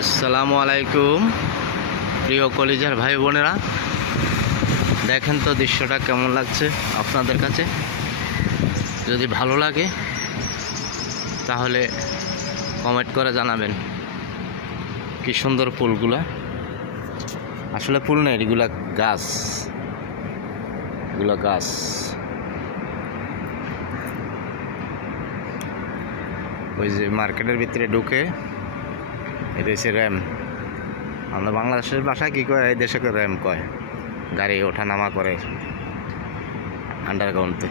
আসসালামু আলাইকুম প্রিয় কলিজার ভাই বোনেরা, দেখেন তো দৃশ্যটা কেমন লাগছে আপনাদের কাছে। যদি ভালো লাগে তাহলে কমেন্ট করে জানাবেন। কি সুন্দর ফুলগুলা, আসলে ফুল না, এগুলা গাছ, এগুলা গাছ। ওই যে মার্কেটের ভিতরে ঢুকে এটা হচ্ছে র্যাম। আমরা বাংলাদেশের ভাষায় কী কয়, এই দেশে র্যাম কয়, গাড়ি ওঠা নামা করে আন্ডারগ্রাউন্ডে।